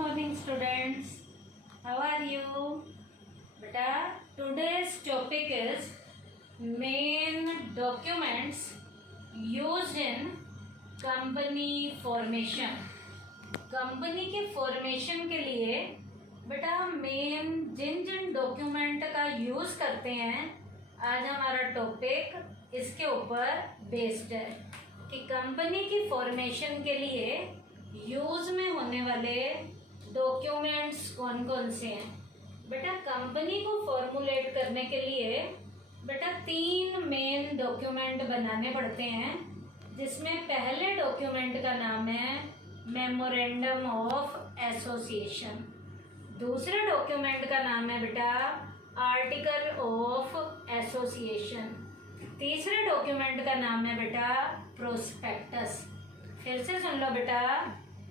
morning students. How are you? Beta, today's topic is main documents used in company formation. Company के formation के लिए बेटा main जिन जिन document का use करते हैं, आज हमारा टॉपिक इसके ऊपर बेस्ड है कि कंपनी की फॉर्मेशन के लिए यूज़ में होने वाले डॉक्यूमेंट्स कौन कौन से हैं। बेटा कंपनी को फॉर्मुलेट करने के लिए बेटा 3 मेन डॉक्यूमेंट बनाने पड़ते हैं, जिसमें पहले डॉक्यूमेंट का नाम है मेमोरेंडम ऑफ एसोसिएशन, दूसरे डॉक्यूमेंट का नाम है बेटा आर्टिकल ऑफ एसोसिएशन, तीसरे डॉक्यूमेंट का नाम है बेटा प्रोस्पेक्टस। फिर से सुन लो बेटा,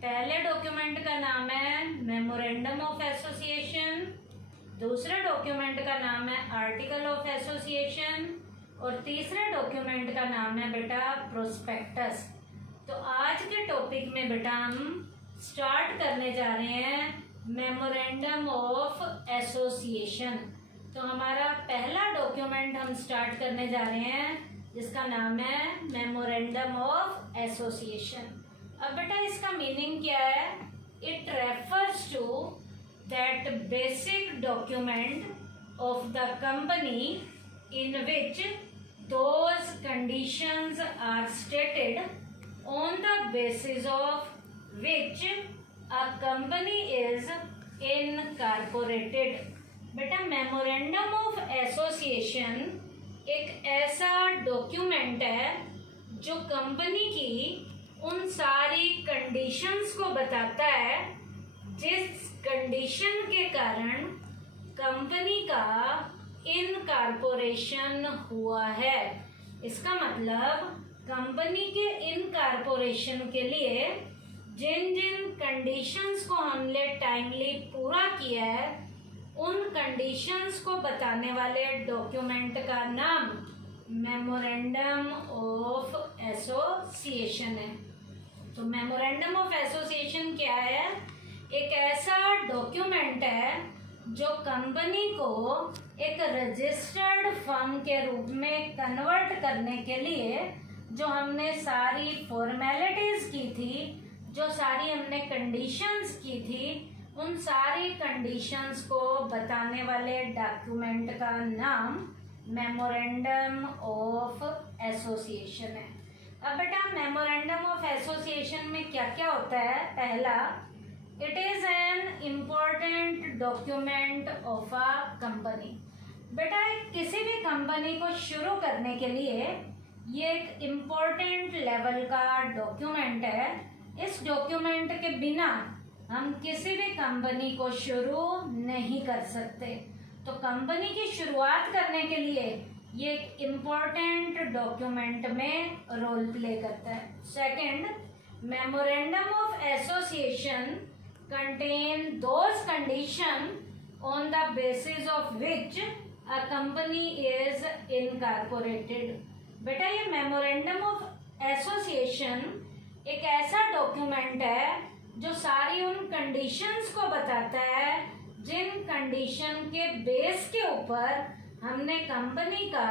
पहले डॉक्यूमेंट का नाम है मेमोरेंडम ऑफ एसोसिएशन, दूसरे डॉक्यूमेंट का नाम है आर्टिकल ऑफ एसोसिएशन और तीसरे डॉक्यूमेंट का नाम है बेटा प्रोस्पेक्टस। तो आज के टॉपिक में बेटा हम स्टार्ट करने जा रहे हैं मेमोरेंडम ऑफ एसोसिएशन। तो हमारा पहला डॉक्यूमेंट हम स्टार्ट करने जा रहे हैं जिसका नाम है मेमोरेंडम ऑफ एसोसिएशन। अब बेटा इसका मीनिंग क्या है? It refers to that basic document of the company in which those conditions are stated on the basis of which a company is incorporated। बेटा मेमोरेंडम ऑफ एसोसिएशन एक ऐसा document है जो कंपनी की उन सारी कंडीशंस को बताता है जिस कंडीशन के कारण कंपनी का इनकॉर्पोरेशन हुआ है। इसका मतलब कंपनी के इनकॉर्पोरेशन के लिए जिन जिन कंडीशंस को हमने टाइमली पूरा किया है, उन कंडीशंस को बताने वाले डॉक्यूमेंट का नाम मेमोरेंडम ऑफ एसोसिएशन है। तो मेमोरेंडम ऑफ एसोसिएशन क्या है? एक ऐसा डॉक्यूमेंट है जो कंपनी को एक रजिस्टर्ड फर्म के रूप में कन्वर्ट करने के लिए जो हमने सारी फॉर्मेलिटीज की थी, जो सारी हमने कंडीशंस की थी, उन सारी कंडीशंस को बताने वाले डॉक्यूमेंट का नाम मेमोरेंडम ऑफ एसोसिएशन है। अब बेटा मेमोरेंडम ऑफ एसोसिएशन में क्या क्या होता है? पहला, it is an important document of a company. बेटा किसी भी कंपनी को शुरू करने के लिए ये एक इम्पोर्टेंट लेवल का डॉक्यूमेंट है। इस डॉक्यूमेंट के बिना हम किसी भी कंपनी को शुरू नहीं कर सकते। तो कंपनी की शुरुआत करने के लिए ये एक इम्पोर्टेंट डॉक्यूमेंट में रोल प्ले करता है। Second, memorandum of association contain those condition on the basis of which a company is incorporated. बेटा ये मेमोरेंडम ऑफ एसोसिएशन एक ऐसा डॉक्यूमेंट है जो सारी उन कंडीशंस को बताता है जिन कंडीशन के बेस के ऊपर हमने कंपनी का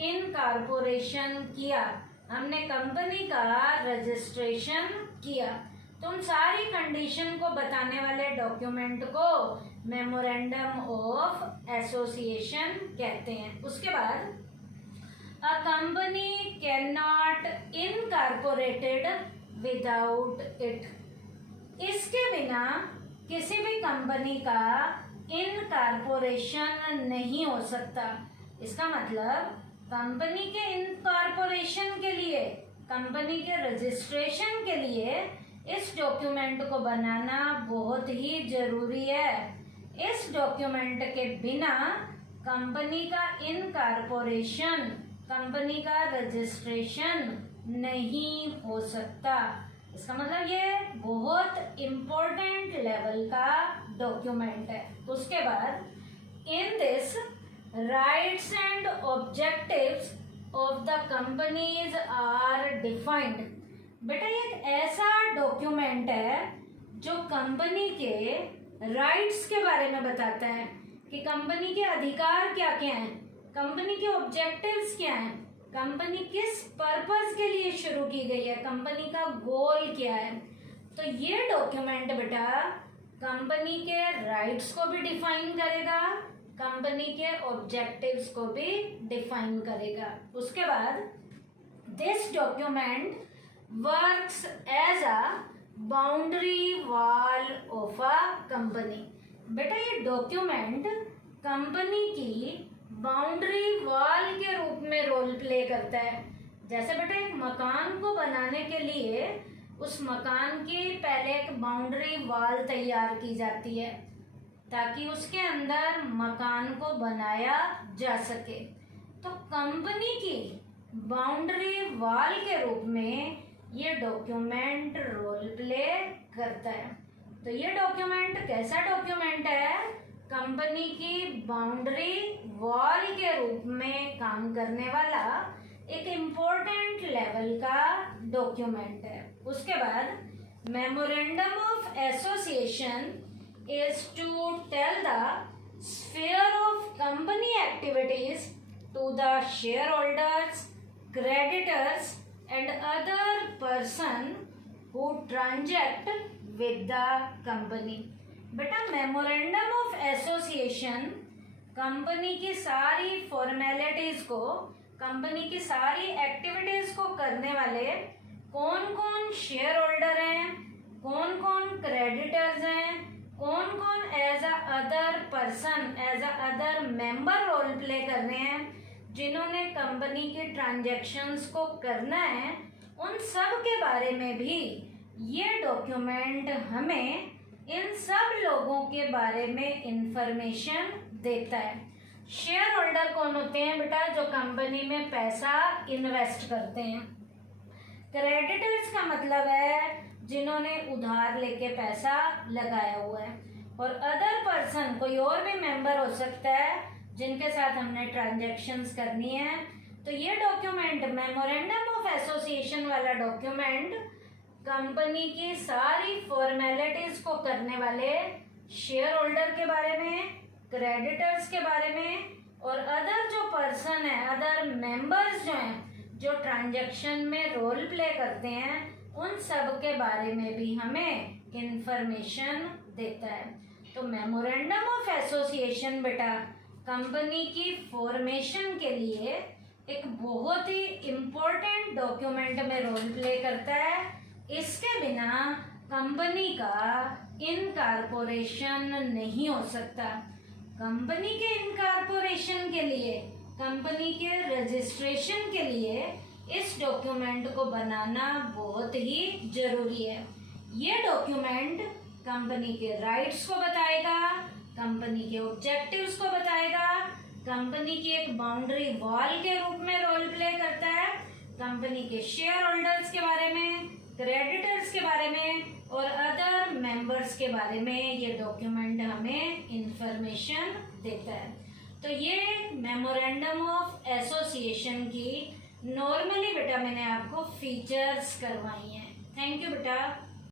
इनकॉर्पोरेशन किया, हमने कंपनी का रजिस्ट्रेशन किया। तो उन सारी कंडीशन को बताने वाले डॉक्यूमेंट को मेमोरेंडम ऑफ एसोसिएशन कहते हैं। उसके बाद A company cannot incorporated without it। इसके बिना किसी भी कंपनी का इनकॉर्पोरेशन नहीं हो सकता। इसका मतलब कंपनी के इनकॉर्पोरेशन के लिए, कंपनी के रजिस्ट्रेशन के लिए इस डॉक्यूमेंट को बनाना बहुत ही जरूरी है। इस डॉक्यूमेंट के बिना कंपनी का इनकॉर्पोरेशन, कंपनी का रजिस्ट्रेशन नहीं हो सकता। इसका मतलब ये बहुत इम्पोर्टेंट लेवल का डॉक्यूमेंट है। उसके बाद in this rights and objectives of the companies are defined. बेटा ये एक ऐसा डॉक्यूमेंट है जो कंपनी के राइट्स के बारे में बताता है कि कंपनी के अधिकार क्या क्या हैं, कंपनी के ऑब्जेक्टिव्स क्या हैं, कंपनी किस पर्पस के लिए शुरू की गई है, कंपनी का गोल क्या है। तो ये डॉक्यूमेंट बेटा कंपनी के राइट्स को भी डिफाइन करेगा, कंपनी के ऑब्जेक्टिव्स को भी डिफाइन करेगा। उसके बाद this document works as a boundary wall of a company. बेटा ये डॉक्यूमेंट कंपनी की बाउंड्री वॉल के रूप में रोल प्ले करता है। जैसे बेटा एक मकान को बनाने के लिए उस मकान की पहले एक बाउंड्री वॉल तैयार की जाती है ताकि उसके अंदर मकान को बनाया जा सके। तो कंपनी की बाउंड्री वॉल के रूप में ये डॉक्यूमेंट रोल प्ले करता है। तो ये डॉक्यूमेंट कैसा डॉक्यूमेंट है? कंपनी की बाउंड्री वॉल के रूप में काम करने वाला एक इम्पोर्टेंट लेवल का डॉक्यूमेंट है। उसके बाद memorandum of association is to tell the sphere of company activities to the shareholders, creditors and other person who transact with the company। बेटा मेमोरेंडम ऑफ एसोसिएशन कंपनी की सारी फॉर्मेलिटीज को, company की सारी एक्टिविटीज को करने वाले कौन कौन शेयर होल्डर हैं, कौन कौन क्रेडिटर्स हैं, कौन कौन as a other person, as a other member role play करने हैं, जिन्होंने कंपनी के ट्रांजैक्शंस को करना है, उन सब के बारे में भी ये डॉक्यूमेंट हमें इन सब लोगों के बारे में इंफॉर्मेशन देता है। शेयर होल्डर कौन होते हैं बेटा? जो कंपनी में पैसा इन्वेस्ट करते हैं। क्रेडिटर्स का मतलब है जिन्होंने उधार लेके पैसा लगाया हुआ है। और अदर पर्सन कोई और भी मेंबर हो सकता है जिनके साथ हमने ट्रांजैक्शंस करनी है। तो ये डॉक्यूमेंट मेमोरेंडम ऑफ एसोसिएशन वाला डॉक्यूमेंट कंपनी की सारी फॉर्मेलिटीज को करने वाले शेयर होल्डर के बारे में, क्रेडिटर्स के बारे में और अदर जो पर्सन है, अदर मेंबर्स जो हैं जो ट्रांजैक्शन में रोल प्ले करते हैं, उन सब के बारे में भी हमें इंफॉर्मेशन देता है। तो मेमोरेंडम ऑफ एसोसिएशन बेटा कंपनी की फॉर्मेशन के लिए एक बहुत ही इम्पोर्टेंट डॉक्यूमेंट में रोल प्ले करता है। इसके बिना कंपनी का इनकॉर्पोरेशन नहीं हो सकता। कंपनी के इनकॉर्पोरेशन के लिए, कंपनी के रजिस्ट्रेशन के लिए इस डॉक्यूमेंट को बनाना बहुत ही जरूरी है। ये डॉक्यूमेंट कंपनी के राइट्स को बताएगा, कंपनी के ऑब्जेक्टिव्स को बताएगा, कंपनी की एक बाउंड्री वॉल के रूप में रोल प्ले करता है, कंपनी के शेयर होल्डर्स के बारे में, क्रेडिटर्स के बारे में और अदर मेंबर्स के बारे में ये डॉक्यूमेंट हमें इंफॉर्मेशन देता है। तो ये मेमोरेंडम ऑफ एसोसिएशन की नॉर्मली बेटा मैंने आपको फीचर्स करवाई हैं। थैंक यू बेटा।